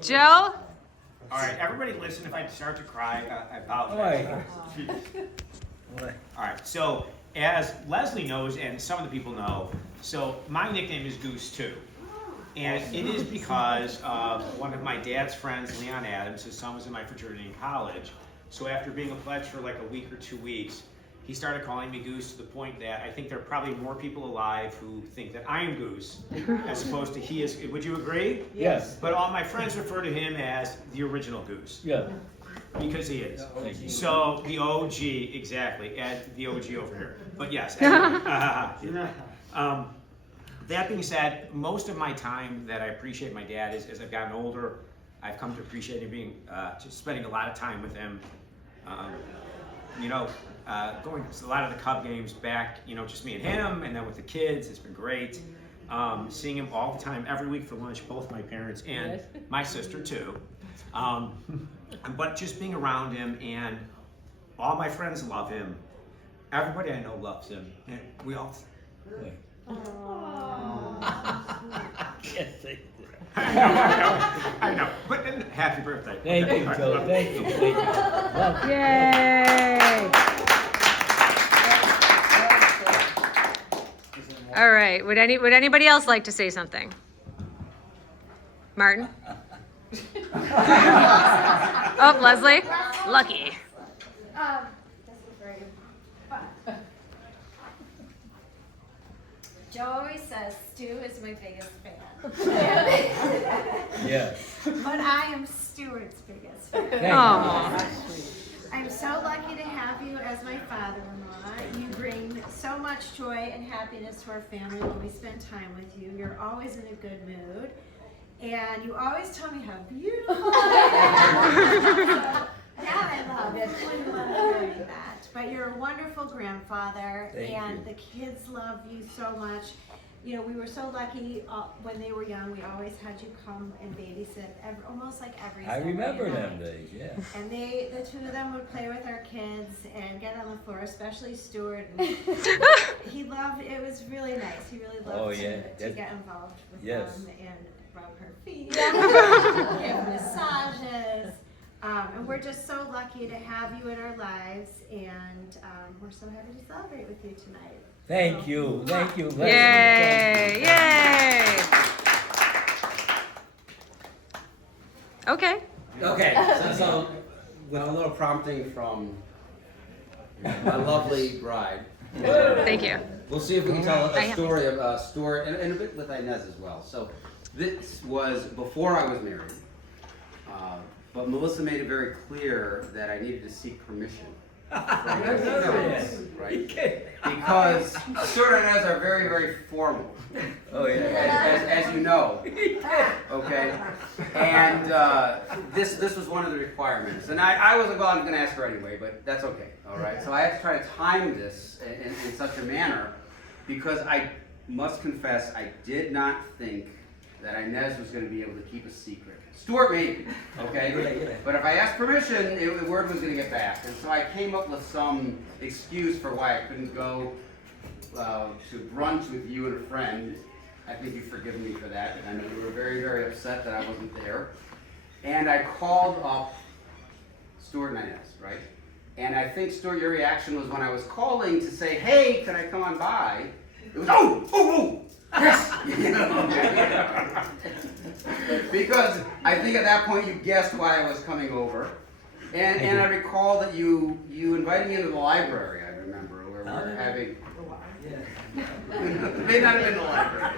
Joe? All right, everybody listen. If I start to cry, I apologize. All right, so as Leslie knows, and some of the people know, so my nickname is Goose too. And it is because of one of my dad's friends, Leon Adams. His son was in my fraternity in college. So after being a pledge for like a week or 2 weeks, he started calling me Goose to the point that I think there are probably more people alive who think that I am Goose as opposed to he is. Would you agree? Yes. But all my friends refer to him as the original Goose. Yeah. Because he is. Thank you. So the OG, exactly, and the OG over here. But yes. That being said, most of my time that I appreciate my dad is as I've gotten older, I've come to appreciate him being, just spending a lot of time with him. Going to a lot of the Cub games back, just me and him, and then with the kids, it's been great. Seeing him all the time, every week for lunch, both my parents and my sister too. But just being around him, and all my friends love him. Everybody I know loves him, and we all. Yes, I know. But happy birthday. thank you, Joe. Thank you. Thank you. Love you. Yay! All right. Would anybody else like to say something? Martin? Oh, Leslie? Lucky. Joe always says Stu is my biggest fan. Yes. But I am Stuart's biggest fan. Thank you. Aw. I'm so lucky to have you as my father-in-law. You bring so much joy and happiness to our family when we spend time with you. You're always in a good mood. And you always tell me how beautiful I am. Now I love it. I wouldn't love hearing that. But you're a wonderful grandfather, Thank and you. the kids love you so much. We were so lucky when they were young. We always had you come and babysit, almost like every I Saturday remember night. them days, yeah. And the two of them would play with our kids and get on the floor, especially Stuart. And it was really nice. He really loved to get involved with them and rub her feet, give massages. And we're just so lucky to have you in our lives, and we're so happy to celebrate with you tonight. Thank you. Thank you. Leslie. Yay! Yay! Okay. Okay, so with a little prompting from my lovely bride, Thank you. we'll see if we can tell I a have- story of Stuart and a bit with Inez as well. So this was before I was married, but Melissa made it very clear that I needed to seek permission. Right? Because Stuart and Inez are very, very formal. Oh, yeah. As you know, okay, and this was one of the requirements, and I wasn't going to ask her anyway, but that's okay, all right. So I had to try to time this in such a manner, because I must confess I did not think that Inez was going to be able to keep a secret. Stuart maybe, okay, but if I asked permission, the word was going to get back, and so I came up with some excuse for why I couldn't go to brunch with you and a friend. I think you've forgiven me for that, and I know you were very, very upset that I wasn't there. And I called up Stuart and Inez, right? And I think, Stuart, your reaction was when I was calling to say, hey, can I come on by? It was, oh, yes! Because I think at that point you guessed why I was coming over. And I recall that you invited me into the library, I remember, where we were having... It may not have been the library.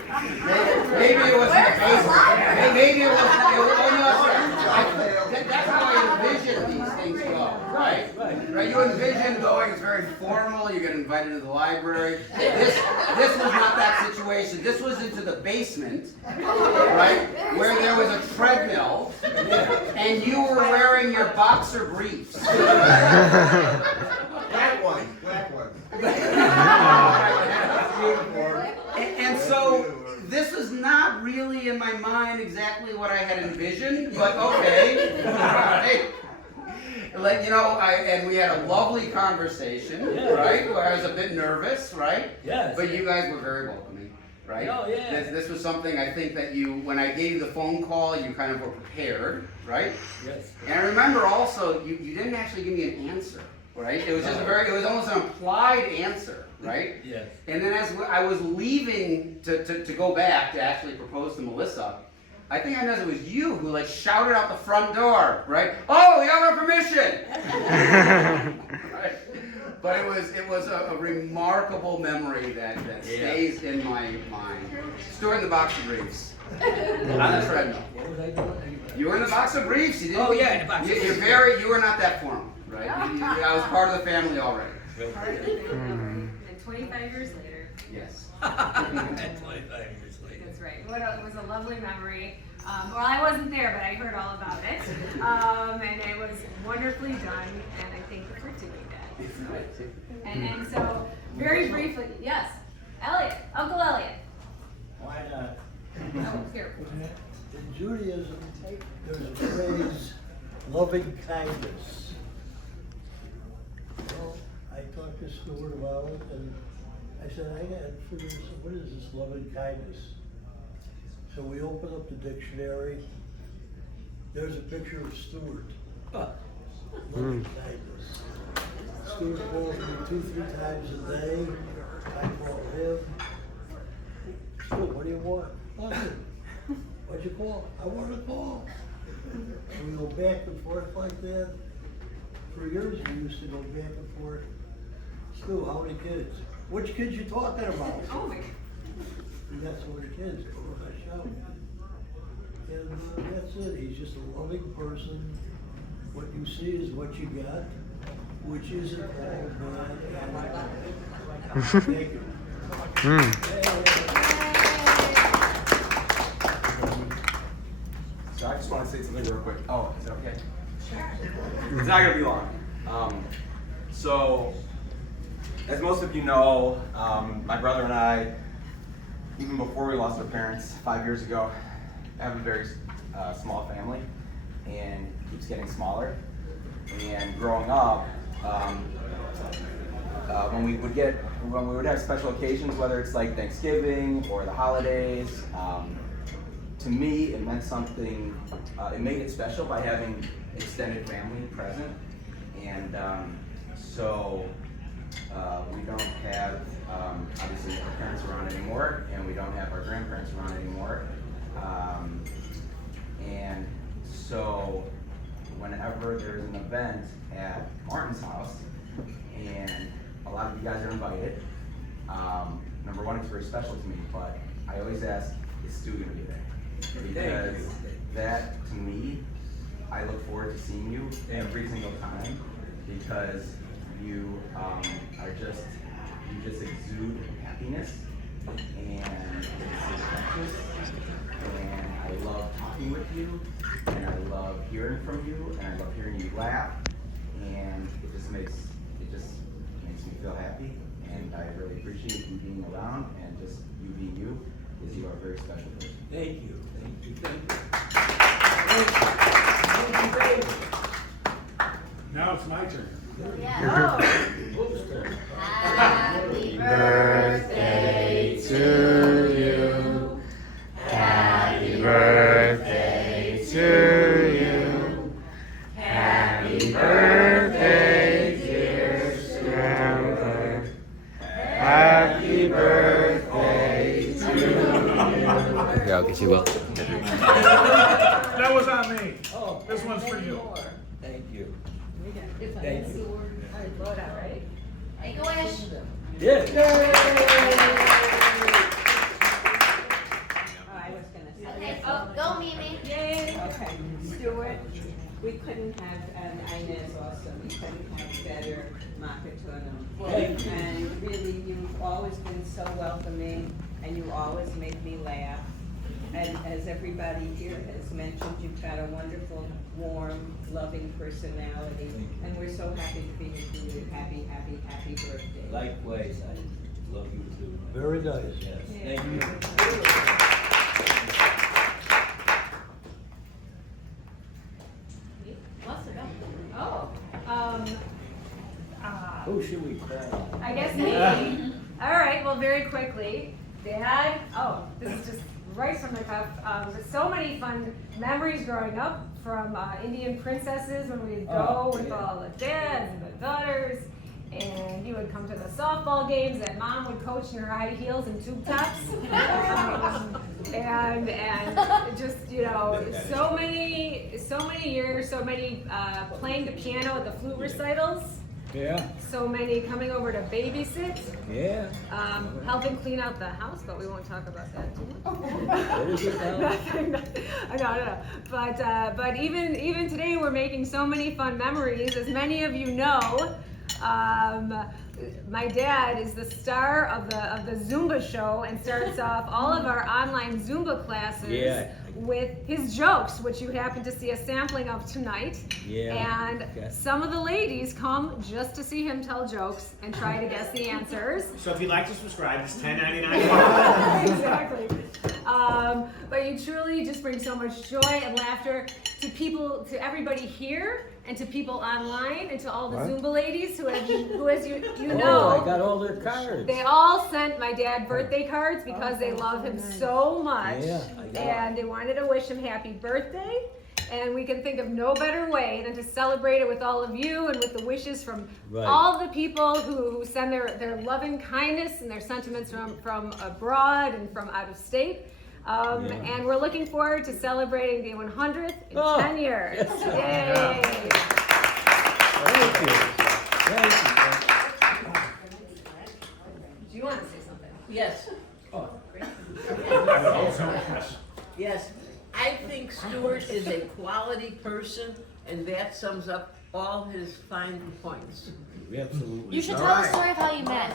Maybe it was in the basement. Maybe it was. That's how I envision these things go. Right. You envision going. It's very formal. You get invited to the library. This was not that situation. This was into the basement, right, where there was a treadmill, and you were wearing your boxer briefs. Black ones. And so this was not really in my mind exactly what I had envisioned, but okay. Right. And we had a lovely conversation, right? Where I was a bit nervous, right? Yes. But you guys were very welcoming. right? Oh, yeah. This was something I think that you, when I gave you the phone call, you kind of were prepared, right? Yes. And I remember also, you didn't actually give me an answer, right? It was just it was almost an implied answer, right? Yes. And then as I was leaving to go back to actually propose to Melissa, I think I know it was you who like shouted out the front door, right? Oh, you have our permission! Right? But it was a remarkable memory that stays in my mind. Stored in the box of briefs. On the treadmill. What was I doing? You were in the box of briefs. You didn't. Oh, yeah, in the box of briefs. You were not that formal, right? I was part of the family already. Hmm. And 25 years later. Yes. 25 years later. That's right. It was a lovely memory. Well, I wasn't there, but I heard all about it. And it was wonderfully done, and I thank you for doing that. And so, very briefly, yes, Elliot, Uncle Elliot. Why not? Oh, here. In Judaism, there's a phrase, loving kindness. Well, I talked to Stuart about it, and I said, I got to figure this out. What is this loving kindness? So we open up the dictionary. There's a picture of Stuart. Loving kindness. Stuart calls me 2-3 times a day. I call him. Stuart, what do you want? Nothing. What'd you call? I want to call. And we go back and forth like that. For years we used to go back and forth. Stu, how many kids? Which kids you talking about? Oh my God. We got so many kids. I shout. And that's it. He's just a loving person. What you see is what you got, which isn't all bad. Thank you. So I just want to say something real quick. Oh, is that okay? Sure. It's not going to be long. So, as most of you know, my brother and I, even before we lost our parents 5 years ago, have a very small family, and it keeps getting smaller. And growing up, when we would have special occasions, whether it's like Thanksgiving or the holidays, to me, it meant something. It made it special by having extended family present, and so we don't have obviously our parents around anymore, and we don't have our grandparents around anymore, and so whenever there's an event at Martin's house, and a lot of you guys are invited. Number one, it's very special to me, but I always ask, is Stu gonna be there? Because that, to me, I look forward to seeing you every single time, because you just exude happiness, and it's infectious, and I love talking with you, and I love hearing from you, and I love hearing you laugh, and it just makes me feel happy, and I really appreciate you being around, and just you being you, because you are a very special person. Thank you. Thank you. Thank you. Now it's my turn. Happy birthday to you. Happy birthday to you. Happy birthday, dear Scrambler. Happy birthday to you. Yeah, I'll get you well. That was on me. Oh, This one's for you. thank you. Thank you. All right, blow it out, right? Make a wish. Yeah. Oh, I was gonna say. Okay, oh, go Mimi. Yay. Okay, Stuart, we couldn't have, and Inez also, we couldn't have better Makatunum. And really, you've always been so welcoming, and you always make me laugh. And as everybody here has mentioned, you've got a wonderful, warm, loving personality. And we're so happy to be with you. Happy, happy, happy birthday. Likewise, I love you too. Very nice. Yes, thank you. Wants to go. Oh. Who should we call? I guess me. All right, well, very quickly, Dad, this is just right from the cuff. So many fun memories growing up from Indian princesses when we'd go with all the dads and the daughters. And he would come to the softball games that Mom would coach in her high heels and tube tops. And just, so many years, so many playing the piano at the flute recitals. Yeah. So many coming over to babysit. Yeah. Helping clean out the house, but we won't talk about that too much. I know. But even today we're making so many fun memories. As many of you know, my dad is the star of the Zumba show and starts off all of our online Zumba classes with his jokes, which you happen to see a sampling of tonight. Yeah. And some of the ladies come just to see him tell jokes and try to guess the answers. So if you'd like to subscribe, it's $10.99. Exactly. But you truly just bring so much joy and laughter to people, to everybody here, and to people online, and to all the Zumba ladies who, as you know, I got all their cards. they all sent my dad birthday cards because they love him so much, and they wanted to wish him happy birthday. And we can think of no better way than to celebrate it with all of you and with the wishes from all the people who send their loving kindness and their sentiments from abroad and from out of state. And we're looking forward to celebrating the 100th in 10 years. Yay! Thank you. Do you want to say something? Yes. Yes. I think Stuart is a quality person, and that sums up all his fine points. Absolutely. You should tell the story of how you met.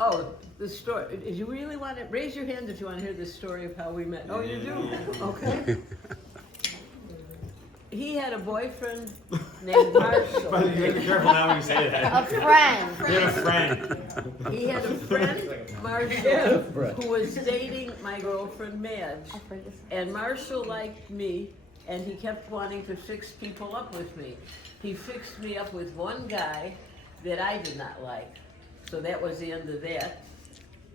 Oh, the story. Do you really want to raise your hand if you want to hear the story of how we met? Oh, you do? Okay. He had a boyfriend named Marshall. But you have to be careful now when you say that. A friend. He had a friend. He had a friend, Marshall, who was dating my girlfriend Madge. And Marshall liked me, and he kept wanting to fix people up with me. He fixed me up with one guy that I did not like. So that was the end of that.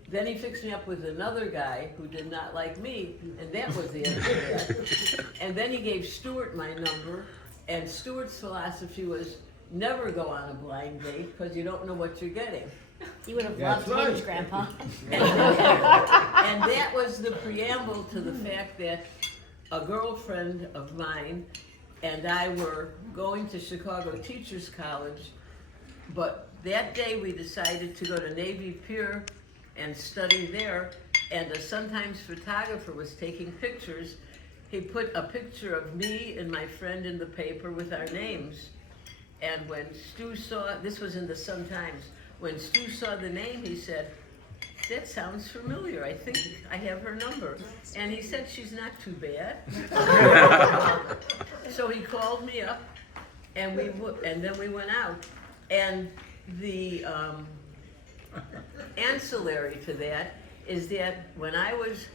Then he fixed me up with another guy who did not like me, and that was the end of that. And then he gave Stuart my number, and Stuart's philosophy was never go on a blind date because you don't know what you're getting. You would have loved Hinge, Grandpa. And that was the preamble to the fact that a girlfriend of mine and I were going to Chicago Teachers College, but that day we decided to go to Navy Pier and study there, and a Sun-Times photographer was taking pictures. He put a picture of me and my friend in the paper with our names. And when Stu saw, this was in the Sun-Times, when Stu saw the name, he said, "That sounds familiar. I think I have her number." And he said, "She's not too bad." So he called me up, and then we went out. And the ancillary to that is that when I was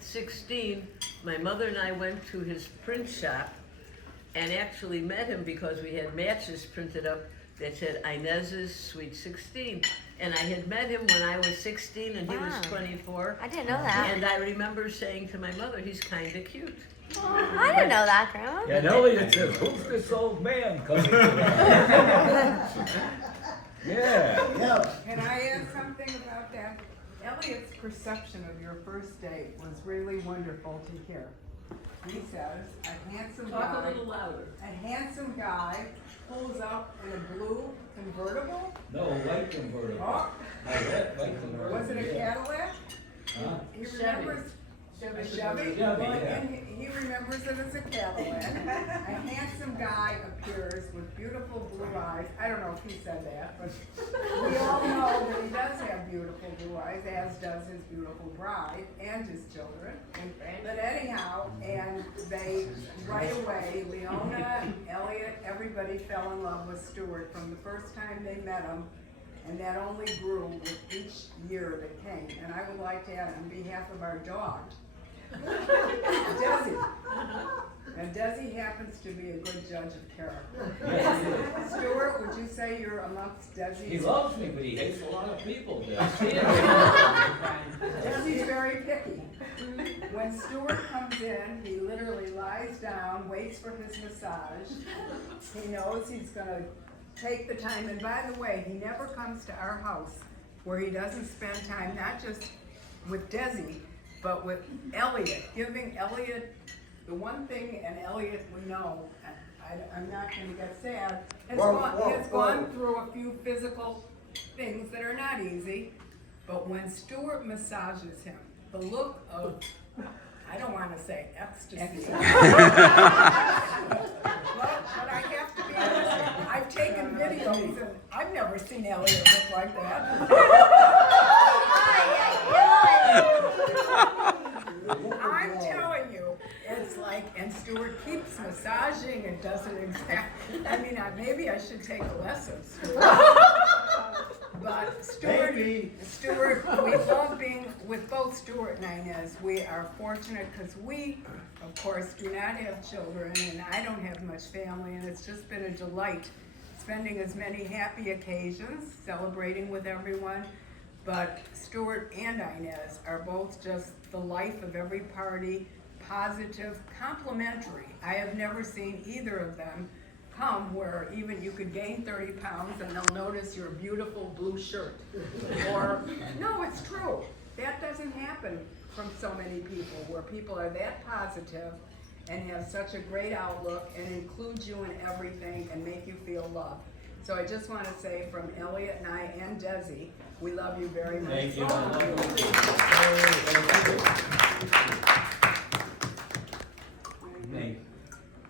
16, my mother and I went to his print shop and actually met him because we had matches printed up that said Inez's Sweet 16. And I had met him when I was 16 and he was 24. I didn't know that. And I remember saying to my mother, "He's kind of cute." I didn't know that, Grandma. And Elliot says, "Who's this old man coming?" Yeah. Can I add something about that? Elliot's perception of your first date was really wonderful to hear. He says, a handsome Talk guy. a little louder. A handsome guy pulls up in a blue convertible. No, white convertible. Oh, White convertible. was it a Cadillac? Huh? He remembers a Chevy. Chevy, Well, yeah. and he remembers it as a Cadillac. A handsome guy appears with beautiful blue eyes. I don't know if he said that, but we all know that he does have beautiful blue eyes, as does his beautiful bride and his children. But anyhow, and they right away, Leona, Elliot, everybody fell in love with Stuart from the first time they met him. And that only grew with each year that came. And I would like to add on behalf of our dog, Desi. And Desi happens to be a good judge of character. Stuart, would you say you're amongst Desi's? He loves me, but he hates a lot of people. Desi's very picky. When Stuart comes in, he literally lies down, waits for his massage. He knows he's gonna take the time, and by the way, he never comes to our house where he doesn't spend time, not just with Desi, but with Elliot, giving Elliot the one thing, and Elliot we know, I'm not gonna get sad, has gone through a few physical things that are not easy, but when Stuart massages him, the look of, I don't wanna say ecstasy. But I have to be honest, I've taken videos and I've never seen Elliot look like that. I'm telling you, it's like, and Stuart keeps massaging and doesn't exactly, I mean, maybe I should take a lesson, Stuart. But Stuart, we love being with both Stuart and Inez. We are fortunate because we, of course, do not have children, and I don't have much family, and it's just been a delight spending as many happy occasions, celebrating with everyone. But Stuart and Inez are both just the life of every party, positive, complimentary. I have never seen either of them come where even you could gain 30 pounds and they'll notice your beautiful blue shirt. Or, no, it's true. That doesn't happen from so many people, where people are that positive and have such a great outlook and include you in everything and make you feel loved. So I just want to say from Elliot and I and Desi, we love you very much. Thank you. So much. Thank you.